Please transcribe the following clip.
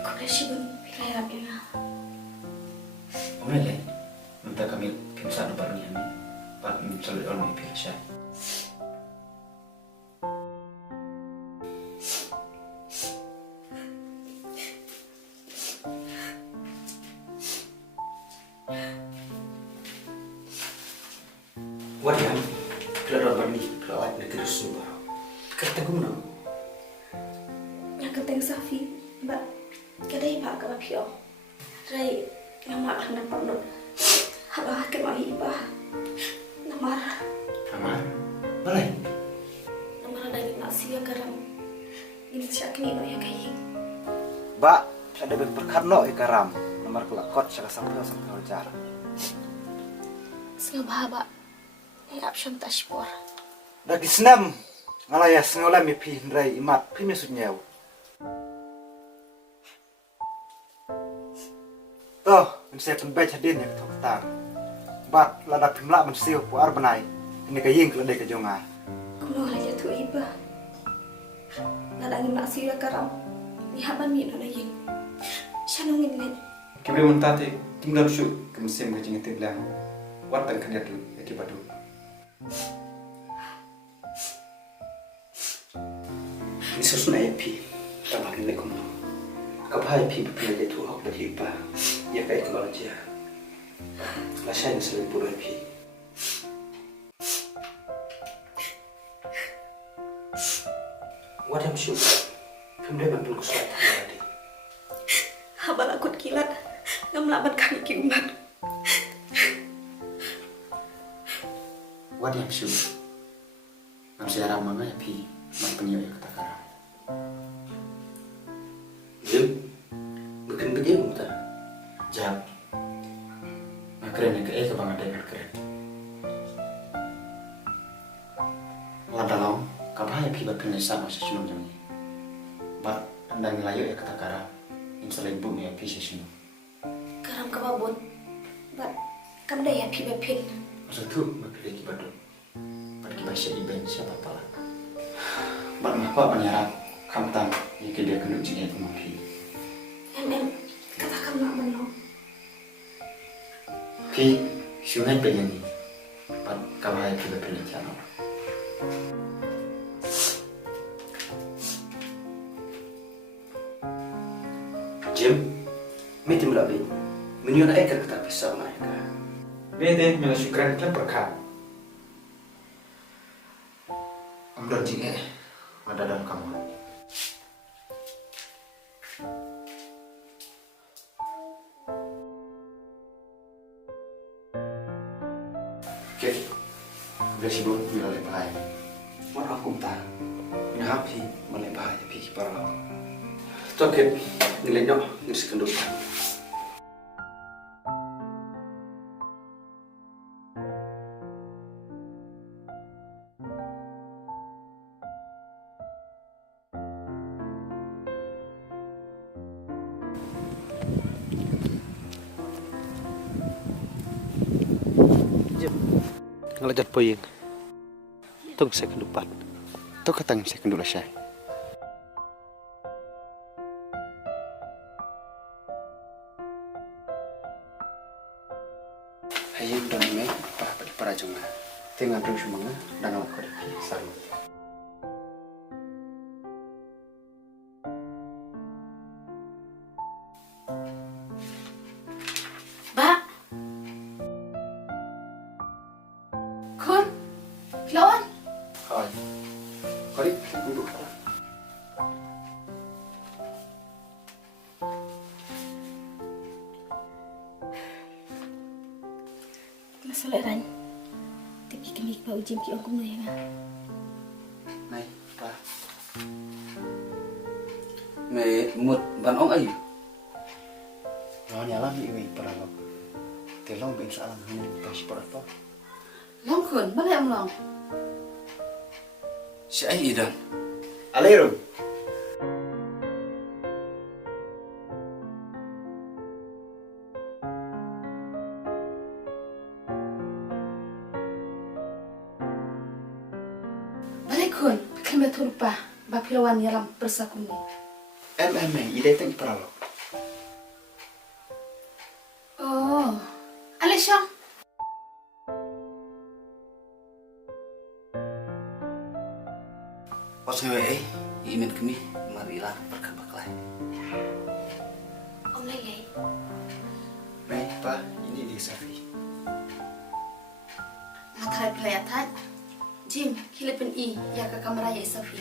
Koleksibun pilih na. Omele, minta kami sana barang ini, Pak selalu orang pilih saya. Wadiam, kelihatan berni, pelawat negeri Sumbar. Kereta guna. Yang keteng Safi, mbak, kedai pak ke Pio. Rai, ngamak hendak pondok. Habah ke iba. Namar. Amar, balai. Namar ada mak sia garam. Ini siak ni no ya kayi. Ba, ada berkarno ikaram. Nomor kelakot saka sampai jar. Singa bahaba. Ini option tashpor. Dagi senam. Ngalaya sengola mi pi ndrai imat pi mesudnya. Toh, saya pun baca din yang tentang. Bat lada pimla mensiu pu arbanai. Ini kaying keledai kejonga. Kuno aja tu iba. Nadangin mak sia garam. Ni haban mi no lagi. Shanungin men. Kibri mentate, tinggal syuk kemesim kecing itu bilang. Watang kan dia tu, ekibadu. Isus na epi, tabak ni kono. Kapay pi pi de tu hok de pa. Ya kai ko aja. La shay sele puro epi. What am sure? Pimde man pun kusat tadi. Habal akut kilat. Ngamlaban kami kiumat. What am sure? Nam siara manga epi, man penyo ya kata kara. Jim, bukan begitu muta. Jam. Nak keren ke ke bang ada keren. Ladalong, kapal epi bat kena sama sesuatu macam ni. Bat anda ngelayo ya kata kara. Insalai bu ni epi sesuatu. Garam kababon. Bat kam daya pi bepin. Masa tu makilai kibadu. Bat kibasya iben siapa pala. Bat mahpa menyerap kamtam yang dia kena ujian itu mapi. Katakan nak menang. Pi sungai pengen ni. Bat kawai kita pengen channel. Jim, mesti melabi. Menyonak ekor kita pisau mereka. Bede menyukakan klub berkat. Amdon jinge ada dalam kamar. Oke, bersih bun bila lepai. Mana aku tak? Ini happy melepai pergi parau. Toket nilai no nilai sekenduk. Ngelajat poyeng. Tong saya kendupat. Tok katang saya kendula syai. Hayang dan me para jonga. Tengah terus manga dan aku salut. Ba. Kun. Lawan. Hai. Kali duduk. Masalaran. Tapi kami pa ujim ki ang kumay nga. Này, pa. Mày một bạn ông ấy Nó nyala mi iwi para lo. Telong ben salam ni pas para to. Long kun, balay ang long. si ấy dan Alero. Balay kun, kami tulpa. Bapilawan yalam bersakuni. Ide teng para lo. Pas ngewe imin kami marilah berkabaklay. Om Lele. Mei, Pa, ini dia Safi. Matahari pelayatan. Jim, kilapan ya ke kamera ya Safi.